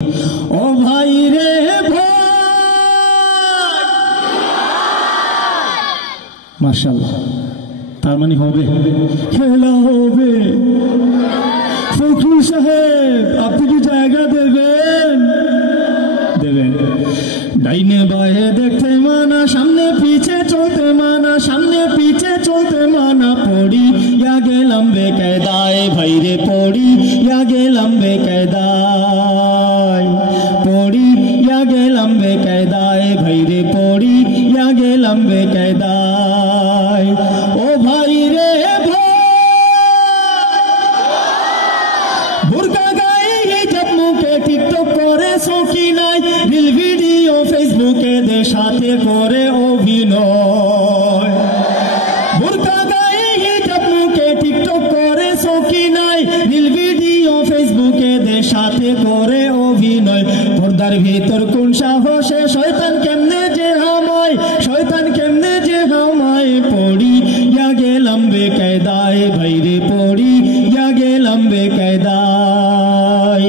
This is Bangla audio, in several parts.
ও ভাই রে ভাই, মাশাআল্লাহ, তার মানে হবে, খেলা হবে। ফখরুল সাহেব, আপনি কি জায়গা দেবেন? দেবেন। ডাইনে বায়ে দেখতে মানা, সামনে পিছে চলতে মানা, সামনে পিছে চলতে মানা। পড়ি ইয়া গেলাম বেকায়দায়, ভাই রে পড়ি ইয়া গেলাম বেকায়দায়, পড়ি ইয়া গেলাম বেকায়দায়, ভাই রে পড়ি ইয়া গেলাম বেকায়দায়। ও ভাই রে ভাই, বুরকা গায়ে হিজাব মুখে টিকটক করে সখী নাই, রিল ভিডিও ফেসবুকে দের সাথে করে অভিনয়। বুরকা গায়ে হিজাব মুখে টিকটক করে সখী নাই, রিল ভিডিও ফেসবুকে দের সাথে করে অভিনয়। পর্দার ভিতর কোন সাহসে শয়তান কেমনে যে হামায়, শয়তান কেমনে যে হামায়। পড়ি ইয়া গেলাম বেকায়দায়, ভাই রে পড়ি ইয়া গেলাম বেকায়দায়,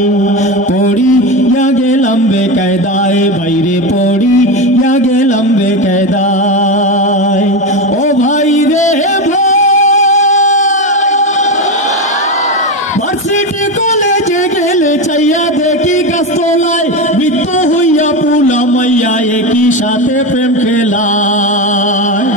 পড়ি ইয়া গেলাম বেকায়দায়, ভাই রে পড়ি ইয়া গেলাম বেকায়দায়। ও ভাই রে ভাই, ভার্সিটি কলেজে গেলে চাইয়া দেখি গাছতলায়, বৃত্ত হইয়া পুলা মাইয়া একই সাথে প্রেম খেলায়।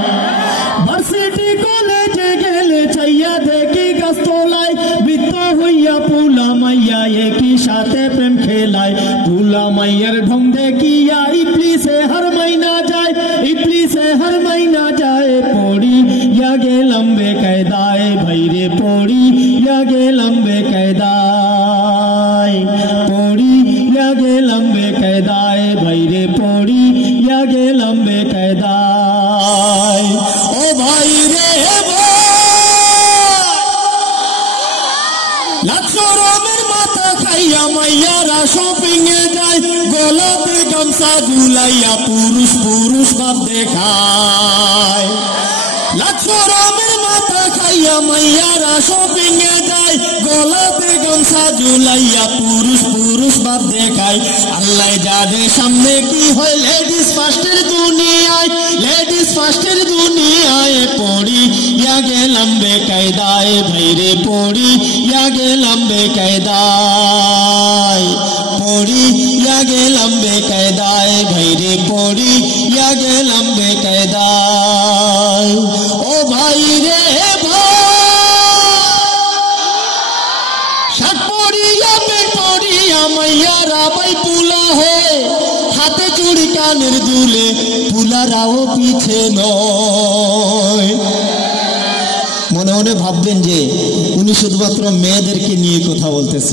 ভার্সিটি কলেজে গেলে চাইয়া দেখি গাছতলায়, বৃত্ত হইয়া পুলা মাইয়া একই সাথে প্রেম খেলায়। পুলা মাইয়ার ঢং দেখিয়া ইবলিসে হার মাইনা যায়, ইবলিসে হার মাইনা যায়। পড়ি ইয়া গেলাম বেকায়দায়, ভাই রে পড়ি ইয়া গেলাম বেকায়দায়, পড়ি ইয়া গেলাম বেকায়দায়, ভাই রে পড়ি ইয়া গেলাম বেকায়দায়। ও ভাই রে ভাই, লাখরমের মাথা খাইয়া মাইয়ারা শপিং এ যায়, গলাতে গামছা ঝুলাইয়া পুরুষ পুরুষ ভাব দেখায়। লাখরমের মাথা খাইয়া মাইয়ারা শপিং এ যায়, গলাতে গামছা ঝুলাইয়া পুরুষ পুরুষ ভাব দেখায়। আল্লাহ জানে সামনে কি হয় লেডিস ফার্স্টের দুনিয়ায়, লেডিস ফার্স্টের দুনিয়ায়। পড়ি ইয়া গেলাম বেকায়দায়, ভাই রে পড়ি ইয়া গেলাম বেকায়দায়, পড়ি ইয়া গেলাম বেকায়দায়, ভাই রে পড়ি ইয়া গেলাম বেকায়দায়। ও ভাই রে ভাই, শার্ট পরিয়া পেট পরিয়া মাইয়ারা ভাই পুলা হয়, হাতে চুড়ি কানের দুলে, পুলারাও পিছে নয়। মনে মনে ভাববেন যে উনি শুধুমাত্র মেয়েদেরকে নিয়ে কথা বলতেছে।